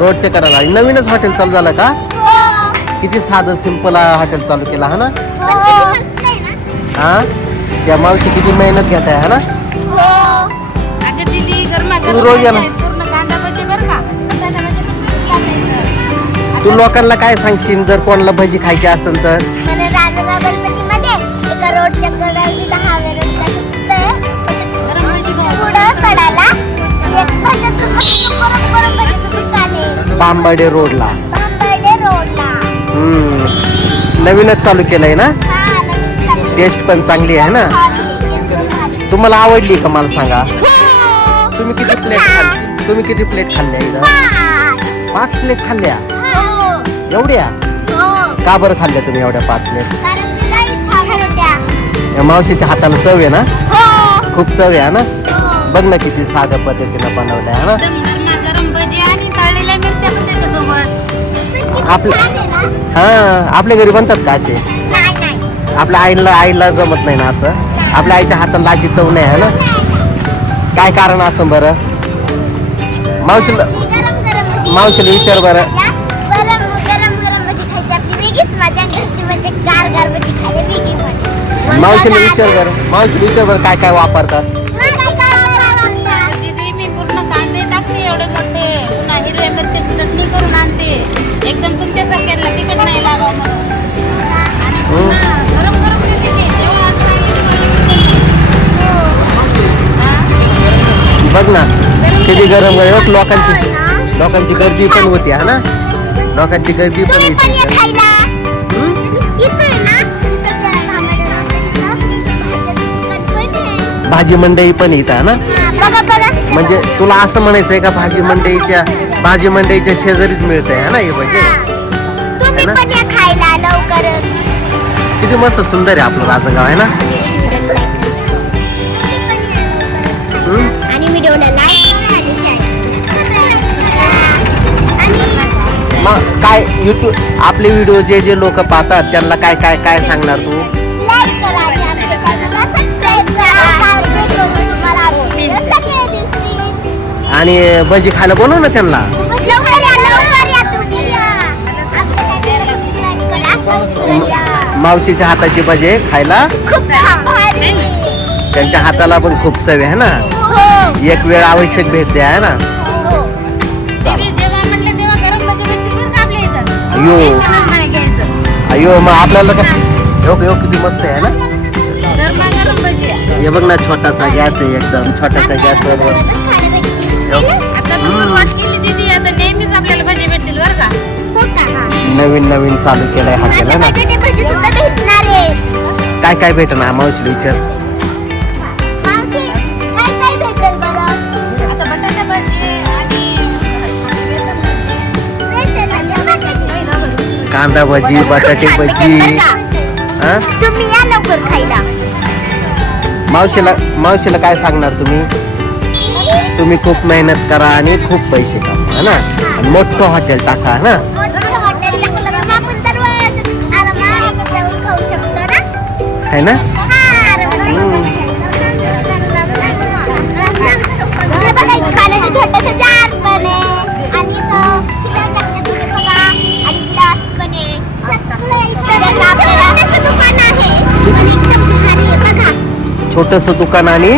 गणपतीमध्ये रोडच्या कडाला आणि नवीनच हॉटेल चालू झालं का. किती साधं सिंपल हॉटेल चालू केलं हा ना पण किती मस्त आहे ना? हा त्या मावशी किती मेहनत घेत आहे हा ना. अगं दीदी गरमागरम तू रोज ये ना. तू लोकांना काय सांगशील जर कोणाला भजी खायची असेल तर पांबडे रोडला बांबर्डे रोडला. हम्म नवीनच चालू केलंय ना हा. टेस्ट पण चांगली आहे ना. तुम्हाला आवडली का मला सांगा हो. तुम्ही किती प्लेट. खाल्ली तुम्ही किती प्लेट खाल्ल्या इथं पाच. पाच प्लेट खाल्ल्या हो. एवढ्या हो. का बरं खाल्ल्या तुम्ही एवढ्या पाच प्लेट मावशीच्या हाताला चव आहे ना हो. खूप चव आहे ना. बघ ना किती साध्या पद्धतीनं बनवलंय ना आपलं-? हा आपल्या घरी बनतात का असे. आपल्या आईला आईला जमत नाही ना असं? आपल्या आईच्या हाताला लाची चव नाही ना? काय कारण असं बरं? मावशीला मावशीला विचार बरं. मावशीला विचार बरं. मावशीला विचार बरं काय काय वापरतात. ना? किती गरम गरम लोकांची. लोकांची गर्दी पण होती हा ना? लोकांची गर्दी पण आहे. भाजी मंडई पण इथं हा ना? म्हणजे तुला असं म्हणायचंय का भाजी मंडईच्या भाजी मंडईच्या शेजारीच मिळतंय हा ना हे लवकरच. किती मस्त सुंदर आहे आपलं राजगाव आहे ना? व्हिडिओला मग काय युट्यूब आपले व्हिडिओ जे जे लोक पाहतात त्यांना काय काय काय सांगणार तू? आणि भजी खायला बोलव ना त्यांना. मावशीच्या हाताची भजी खायला. त्यांच्या हाताला पण खूप चव आहे ना? एक वेळ आवश्यक भेट द्या आहे ना हो इथं अयो. अयो मग आपल्याला काय यो यो किती मस्त आहे ना. हे बघ ना छोटासा गॅस आहे एकदम छोटासा. हो. केली हो का? नवीन नवीन चालू केलंय हॉटेल आहे ना. काय काय भेटणार मावशीला विचार कांदा भजी बटाटे भजी. भेटेल बरं का? हा तुम्ही या लवकर खायला. मावशीला मावशीला काय सांगणार तुम्ही? तुम्ही खूप मेहनत करा आणि खूप पैसे कमवा है ना? आणि मोठं हॉटेल टाका है ना? हॉटेल टाकलं छोटस दुकान आणि